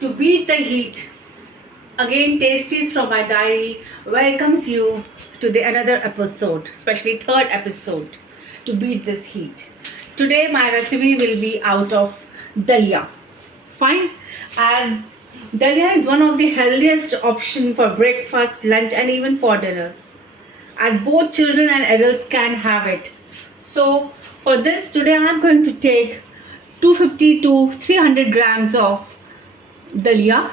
To beat the heat, again Tasties from my diary welcomes you to the another episode, especially third episode, to beat this heat. Today my recipe will be out of dalia. Fine, as dalia is one of the healthiest option for breakfast, lunch and even for dinner, as both children and adults can have it. So for this today I am going to take 250 to 300 grams of dalia.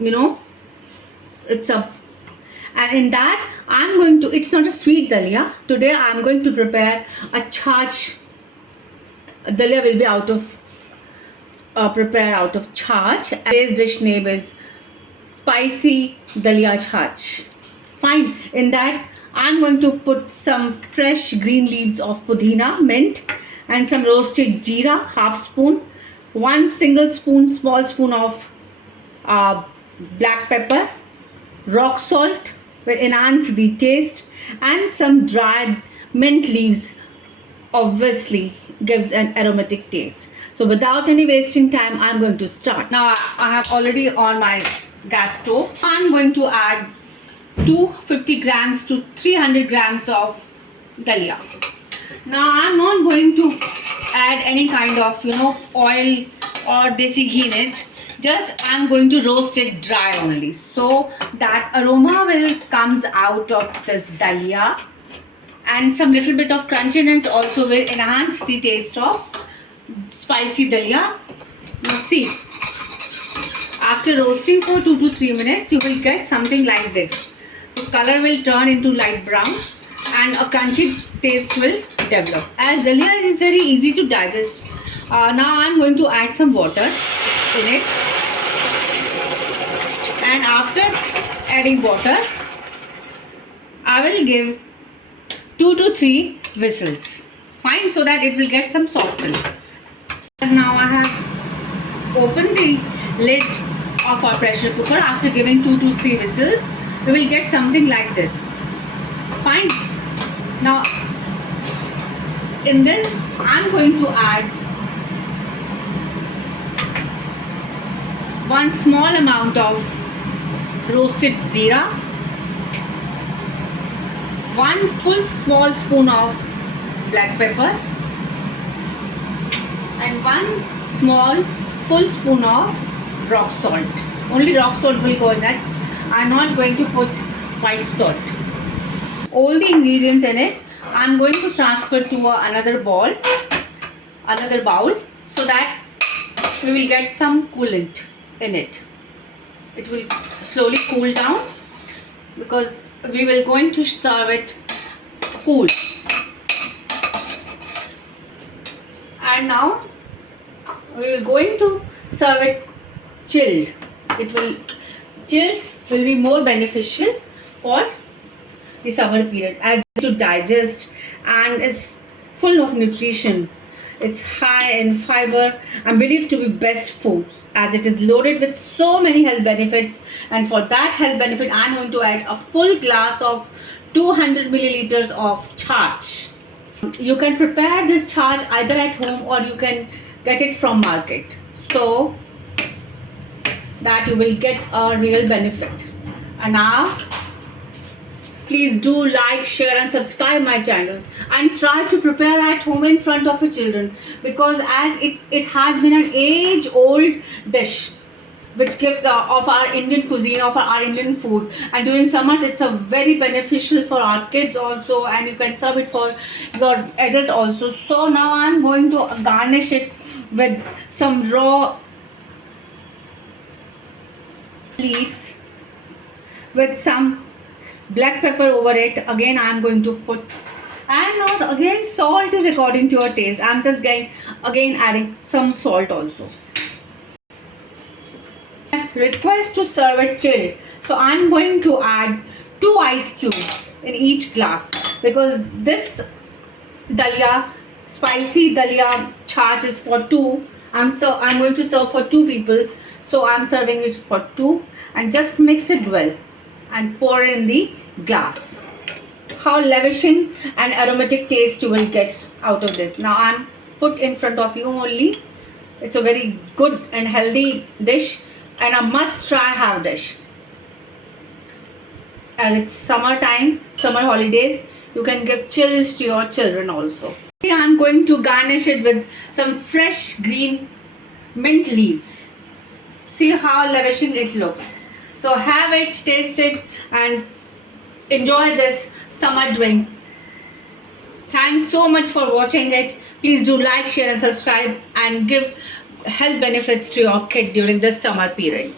You know, it's a and in that I'm going to, it's not a sweet dalia. Today I'm going to prepare a charge. Dalia will be out of prepare out of charge. Today's dish name is spicy dalia charge. Fine. In that I'm going to put some fresh green leaves of pudina, mint, and some roasted jeera, half spoon, one single spoon, small spoon of black pepper, rock salt will enhance the taste, and some dried mint leaves obviously gives an aromatic taste. So without any wasting time, I'm going to start. Now I have already on my gas stove. I'm going to add 250 grams to 300 grams of dalia. Now I'm not going to add any kind of oil or desi ghee in it. Just I'm going to roast it dry only, so that aroma will comes out of this dalia, and some little bit of crunchiness also will enhance the taste of spicy dalia. You see, after roasting for 2 to 3 minutes, you will get something like this. The color will turn into light brown and a crunchy taste will develop. As dalia is very easy to digest, now I'm going to add some water in it, and after adding water I will give 2 to 3 whistles. Fine, so that it will get some soften. Now I have opened the lid of our pressure cooker. After giving 2 to 3 whistles, we will get something like this. Fine. Now in this I'm going to add one small amount of roasted jeera, one full small spoon of black pepper, and one small full spoon of rock salt. Only rock salt will go in that. I'm not going to put white salt. All the ingredients in it I'm going to transfer to another bowl, so that we will get some coolant in it. It will slowly cool down because we will going to serve it cool. And now we will going to serve it chilled. Chilled will be more beneficial for the summer period, as to digest and is full of nutrition. It's high in fiber and believed to be best food, as it is loaded with so many health benefits. And for that health benefit, I'm going to add a full glass of 200 milliliters of charge. You can prepare this charge either at home or you can get it from market, so that you will get a real benefit. And now please do like, share and subscribe my channel, and try to prepare at home in front of your children, because as it has been an age old dish which gives of our Indian cuisine, of our Indian food, and during summers it's a very beneficial for our kids also, and you can serve it for your adult also. So now I'm going to garnish it with some raw leaves with some black pepper over it. Again I'm going to put, and now again salt is according to your taste. I'm just again adding some salt also. Request to serve it chilled, so I'm going to add 2 ice cubes in each glass, because this dalia, spicy dalia charge is for 2. I'm going to serve for 2 people, so I'm serving it for 2, and just mix it well and pour in the glass. How lavishing and aromatic taste you will get out of this. Now I'm put in front of you only. It's a very good and healthy dish and a must try half dish. As it's summertime, summer holidays, you can give chills to your children also. I'm going to garnish it with some fresh green mint leaves. See how lavishing it looks. So have it, taste it, and enjoy this summer drink. Thanks so much for watching it. Please do like, share and subscribe and give health benefits to your kid during this summer period.